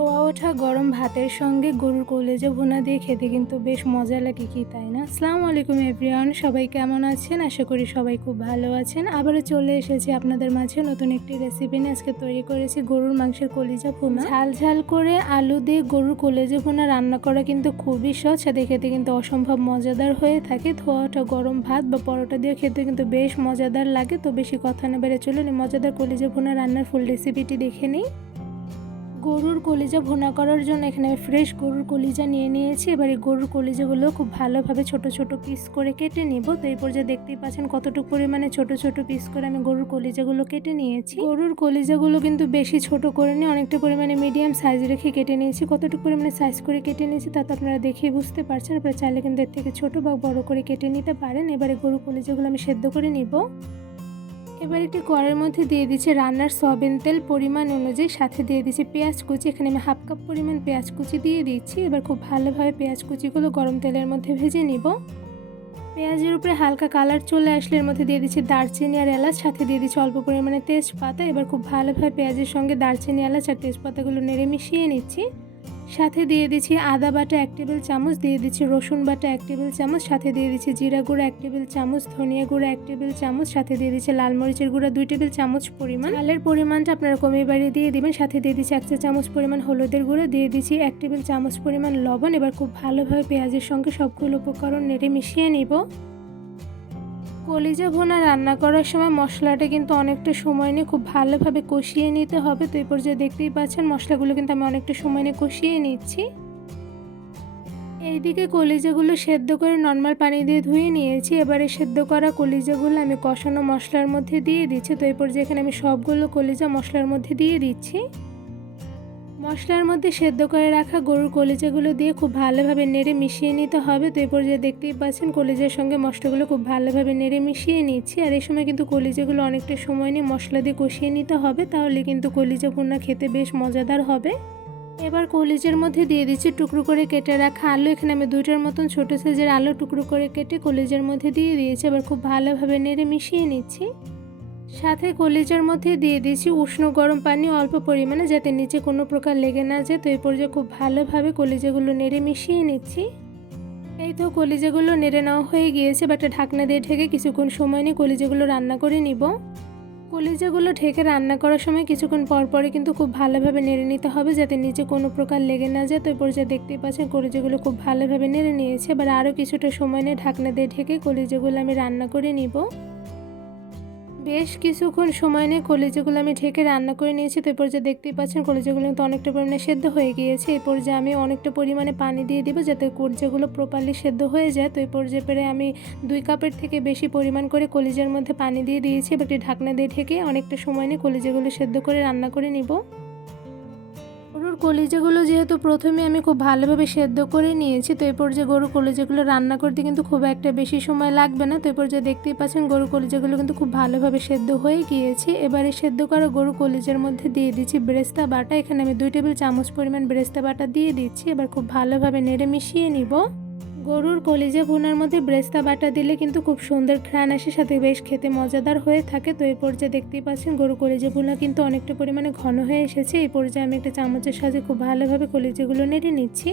ধোয়া ওঠা গরম ভাতের সঙ্গে গরুর কলেজা ভুনা দিয়ে খেতে কিন্তু বেশ মজা লাগে, কি তাই না? আসসালামু আলাইকুম এভরিওয়ান, সবাই কেমন আছেন? আশা করি সবাই খুব ভালো আছেন। আবারও চলে এসেছি আপনাদের মাঝে নতুন একটি রেসিপি নিয়ে। আজকে তৈরি করেছি গরুর মাংসের কলিজা ভুনা। ঝাল ঝাল করে আলু দিয়ে গরুর কলেজা ভুনা রান্না করা কিন্তু খুবই সহজ, সাথে খেতে কিন্তু অসম্ভব মজাদার হয়ে থাকে। ধোয়া ওঠা গরম ভাত বা পরোটা দিয়ে খেতে কিন্তু বেশ মজাদার লাগে। তো বেশি কথা না বেড়ে চলুন এই মজাদার কলিজা ভুনা রান্নার ফুল রেসিপিটি দেখে নিই। গরুর কলিজা ভুনা করার জন্য এখানে আমি ফ্রেশ গরুর কলিজা নিয়ে নিয়েছি। এবার এই গরুর কলিজাগুলো খুব ভালোভাবে ছোট ছোট পিস করে কেটে নিব। তো এই পর্যায়ে দেখতেই পাচ্ছেন কতটুকু পরিমাণে ছোট ছোট পিস করে আমি গরুর কলিজাগুলো কেটে নিয়েছি। গরুর কলিজাগুলো কিন্তু বেশি ছোট করে নিয়ে অনেকটা পরিমাণে মিডিয়াম সাইজ রেখে কেটে নিয়েছি। কতটুকু পরিমাণে সাইজ করে কেটে নিয়েছি তা তো আপনারা দেখেই বুঝতে পারছেন। আপনারা চাইলে কিন্তু এর থেকে ছোট বা বড় করে কেটে নিতে পারেন। এবারে গরুর কলিজাগুলো আমি সেদ্ধ করে নিব। এবার একটি কড়াইয়ের মধ্যে দিয়ে দিচ্ছি রান্নার সয়াবিন তেল পরিমাণ অনুযায়ী, সাথে দিয়ে দিচ্ছি পেঁয়াজ কুচি। এখানে আমি হাফ কাপ পরিমাণ পেঁয়াজ কুচি দিয়ে দিচ্ছি। এবার খুব ভালোভাবে পেঁয়াজ কুচিগুলো গরম তেলের মধ্যে ভেজে নিব। পেঁয়াজের উপরে হালকা কালার চলে আসলে এর মধ্যে দিয়ে দিচ্ছি দারচিনি আর এলাচ, সাথে দিয়ে দিচ্ছি অল্প পরিমাণে তেজপাতা। এবার খুব ভালোভাবে পেঁয়াজের সঙ্গে দারচিনি, এলাচ আর তেজপাতাগুলো নেড়ে মিশিয়ে নিচ্ছি। সাথে দিয়ে দিচ্ছি আদা বাটা 1 টেবিল চামচ, দিয়ে দিচ্ছি রসুন বাটা 1 টেবিল চামচ, সাথে দিয়ে দিচ্ছি জিরা গুঁড়া 1 টেবিল চামচ, ধনিয়া গুঁড়া 1 টেবিল চামচ, সাথে দিয়ে দিচ্ছি লাল মরিচের গুঁড়া 2 টেবিল চামচ পরিমাণ। ঝালের পরিমাণটা আপনারা কমিয়ে বাড়িয়ে দিয়ে দিবেন। সাথে দিয়ে দিচ্ছি 1 চা চামচ পরিমাণ হলুদের গুঁড়ো, দিয়ে দিচ্ছি 1 টেবিল চামচ পরিমাণ লবণ। এবার খুব ভালোভাবে পেঁয়াজের সঙ্গে সবগুলো উপকরণ নেড়ে মিশিয়ে নিব। কলিজা ভুনা রান্না করার সময় মশলাটা কিন্তু অনেকটা সময় নিয়ে খুব ভালোভাবে কষিয়ে নিতে হবে। তো এই পর্যায়ে দেখতেই পাচ্ছেন মশলাগুলো কিন্তু আমি অনেকটা সময় নিয়ে কষিয়ে নিচ্ছি। এইদিকে কলিজাগুলো সেদ্ধ করে নর্মাল পানি দিয়ে ধুয়ে নিয়েছি। এবারে সেদ্ধ করা কলিজাগুলো আমি কষানো মশলার মধ্যে দিয়ে দিচ্ছি। তো এই পর্যায়ে এখানে আমি সবগুলো কলিজা মশলার মধ্যে দিয়ে দিচ্ছি। মশলার মধ্যে সেদ্ধ করে রাখা গরুর কলিজাগুলো দিয়ে খুব ভালোভাবে নেড়ে মিশিয়ে নিতে হবে। তো এই পর্যায়ে দেখতেই পাচ্ছেন কলিজার সঙ্গে মশলাগুলো খুব ভালোভাবে নেড়ে মিশিয়ে নিচ্ছি। আর এই সময় কিন্তু কলিজাগুলো অনেকটা সময় নিয়ে মশলা দিয়ে কষিয়ে নিতে হবে, তাহলে কিন্তু কলিজা ভুনা খেতে বেশ মজাদার হবে। এবার কলিজার মধ্যে দিয়ে দিচ্ছি টুকরো করে কেটে রাখা আলু। এখানে আমি 2টার মতন ছোটো সাইজের আলু টুকরো করে কেটে কলিজার মধ্যে দিয়ে দিয়েছি। এবার খুব ভালোভাবে নেড়ে মিশিয়ে নিচ্ছি। সাথে কলিজার মধ্যে দিয়ে দিয়েছি উষ্ণ গরম পানি অল্প পরিমাণে, যাতে নিচে কোনো প্রকার লেগে না যায়। তো এই পর্যায়ে খুব ভালোভাবে কলিজাগুলো নেড়ে মিশিয়ে নিচ্ছি। এই তো কলিজাগুলো নেড়ে নেওয়া হয়ে গিয়েছে। বা একটা ঢাকনা দিয়ে ঢেকে কিছুক্ষণ সময় নিয়ে কলিজাগুলো রান্না করে নিব। কলিজাগুলো ঢেকে রান্না করার সময় কিছুক্ষণ পরে কিন্তু খুব ভালোভাবে নেড়ে নিতে হবে, যাতে নিচে কোনো প্রকার লেগে না যায়। তো এই পর্যায়ে দেখতেই পাচ্ছেন কলিজাগুলো খুব ভালোভাবে নেড়ে নিয়েছে। এবার আরও কিছুটা সময় নিয়ে ঢাকনা দিয়ে ঢেকে কলিজাগুলো আমি রান্না করে নিব। বেশ কিছুক্ষণ সময় নিয়ে কলিজাগুলো আমি ঢেকে রান্না করে নিয়েছি। তো এই পর্যায়ে দেখতেই পাচ্ছেন কলিজাগুলো কিন্তু অনেকটা পরিমাণে সেদ্ধ হয়ে গিয়েছে। এই পর্যায়ে আমি অনেকটা পরিমাণে পানি দিয়ে দিব, যাতে কলিজাগুলো প্রপারলি সেদ্ধ হয়ে যায়। তো এই পর্যায়ে পেরে আমি 2 কাপের থেকে বেশি পরিমাণ করে কলিজার মধ্যে পানি দিয়ে দিয়েছি। এবার ঢাকনা দিয়ে ঢেকে অনেকটা সময় নিয়ে কলিজাগুলো সেদ্ধ করে রান্না করে নিব। গরুর কলিজাগুলো যেহেতু প্রথমে আমি খুব ভালোভাবে সেদ্ধ করে নিয়েছি, তো এই পর্যায়ে গরুর কলিজাগুলো রান্না করতে কিন্তু খুব একটা বেশি সময় লাগবে না। তো এই পর্যায়ে দেখতেই পাচ্ছেন গরুর কলিজাগুলো কিন্তু খুব ভালোভাবে সেদ্ধ হয়ে গিয়েছে। এবারে সেদ্ধ করা গরুর কলিজার মধ্যে দিয়ে দিচ্ছি বেরেস্তা বাটা। এখানে আমি 2 টেবিল চামচ পরিমাণ বেরেস্তা বাটা দিয়ে দিচ্ছি। এবার খুব ভালোভাবে নেড়ে মিশিয়ে নিব। গরুর কলিজা ভুনার মধ্যে বেরেস্তা বাটা দিলে কিন্তু খুব সুন্দর ঘ্রাণ আসে, সাথে বেশ খেতে মজাদার হয়ে থাকে। তো এই পর্যায়ে দেখতেই পাচ্ছেন গরুর কলিজা ভুনা কিন্তু অনেকটা পরিমাণে ঘন হয়ে এসেছে। এই পর্যায়ে আমি একটা চামচের সাহায্যে খুব ভালোভাবে কলিজাগুলো নেড়ে নিচ্ছি।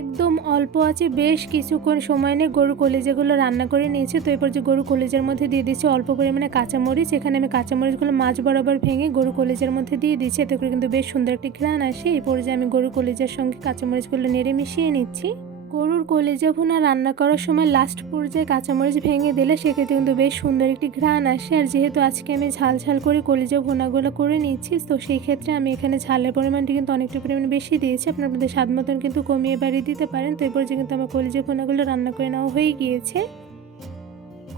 একদম অল্প আছে বেশ কিছুক্ষণ সময় নিয়ে গরুর কলিজাগুলো রান্না করে নিয়েছি। তো এই পর্যায়ে গরুর কলিজার মধ্যে দিয়ে দিচ্ছি অল্প পরিমাণে কাঁচামরিচ। এখানে আমি কাঁচামরিচগুলো মাছ বরাবর ভেঙে গরুর কলিজার মধ্যে দিয়ে দিচ্ছি, এতে করে কিন্তু বেশ সুন্দর একটি ঘ্রাণ আসে। এই পর্যায়ে আমি গরুর কলিজার সঙ্গে কাঁচামরিচগুলো নেড়ে মিশিয়ে নিচ্ছি। গরুর কলিজা ভুনা রান্না করার সময় লাস্ট পর্যায়ে কাঁচামরিচ ভেঙে দিলে সেক্ষেত্রে কিন্তু বেশ সুন্দর একটি ঘ্রাণ আসে। আর যেহেতু আজকে আমি ঝাল ঝাল করে কলিজা ভুনাগুলো করে নিচ্ছি, তো সেই ক্ষেত্রে আমি এখানে ঝালের পরিমাণটি কিন্তু অনেকটা পরিমাণে বেশি দিয়েছি। আপনাদের স্বাদ মতন কিন্তু কমিয়ে বাড়িয়ে দিতে পারেন। তো এরপর কিন্তু আমার কলিজা ভুনাগুলো রান্না করে নেওয়া হয়ে গিয়েছে।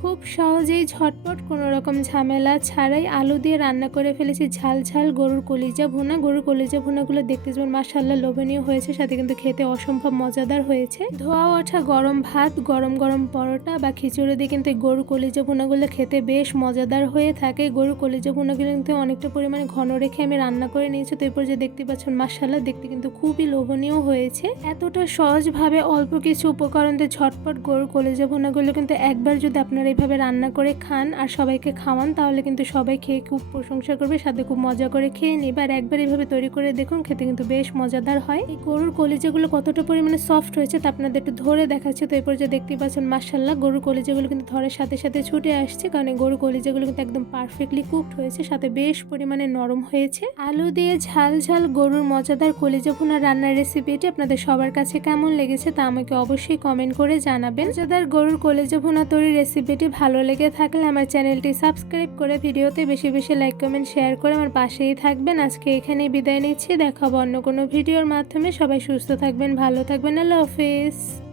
খুব সহজেই ঝটপট কোনো রকম ঝামেলা ছাড়াই আলু দিয়ে রান্না করে ফেলেছি ঝাল ঝাল গরুর কলিজা ভুনা। গরুর কলিজা ভুনাগুলো দেখতে যেমন মাশাআল্লাহ লোভনীয় হয়েছে, সাথে কিন্তু খেতে অসম্ভব মজাদার হয়েছে। ধোয়া ওঠা গরম ভাত, গরম গরম পরোটা বা খিচুড়ি দিয়ে কিন্তু এই গরুর কলিজা ভুনাগুলো খেতে বেশ মজাদার হয়ে থাকে। গরুর কলিজা ভুনাগুলো কিন্তু অনেকটা পরিমাণে ঘন রেখে আমি রান্না করে নিয়েছি। তো এরপর যে দেখতে পাচ্ছেন মাশাআল্লাহ দেখতে কিন্তু খুবই লোভনীয় হয়েছে। এতটা সহজভাবে অল্প কিছু উপকরণ দিয়ে ঝটপট গরুর কলিজা ভুনাগুলো কিন্তু একবার যদি আপনারা এইভাবে রান্না করে খান আর সবাইকে খাওয়ান, তাহলে কিন্তু সবাই খেয়ে খুব প্রশংসা করবে, সাথে খুব মজা করে খেয়ে নেবে। আর একবার এইভাবে তৈরি করে দেখুন, খেতে কিন্তু বেশ মজাদার হয়। এই গরুর কলিজাগুলো কতটা পরিমাণে সফট হয়েছে তা আপনাদের একটু ধরে দেখাচ্ছে। তো এরপর যে দেখতে পাচ্ছেন মাশাআল্লাহ গরুর কলিজাগুলো কিন্তু ধরার সাথে সাথে ছুটে আসছে, কারণ এই গরুর কলিজাগুলো কিন্তু একদম পারফেক্টলি কুকড হয়েছে, সাথে বেশ পরিমাণে নরম হয়েছে। আলু দিয়ে ঝাল ঝাল গরুর মজাদার কলিজা ভুনা রান্নার রেসিপিটি আপনাদের সবার কাছে কেমন লেগেছে তা আমাকে অবশ্যই কমেন্ট করে জানাবেন। মজাদার গরুর কলিজা ভুনা তৈরির রেসিপিটি ভালো লেগে থাকলে আমার চ্যানেলটি সাবস্ক্রাইব করে ভিডিওতে বেশি বেশি লাইক কমেন্ট শেয়ার করে আমার পাশেই থাকবেন। আজকে এখানেই বিদায় নিচ্ছি, দেখা হবে অন্য কোনো ভিডিওর মাধ্যমে। সবাই সুস্থ থাকবেন, ভালো থাকবেন, আল্লাহ হাফেজ।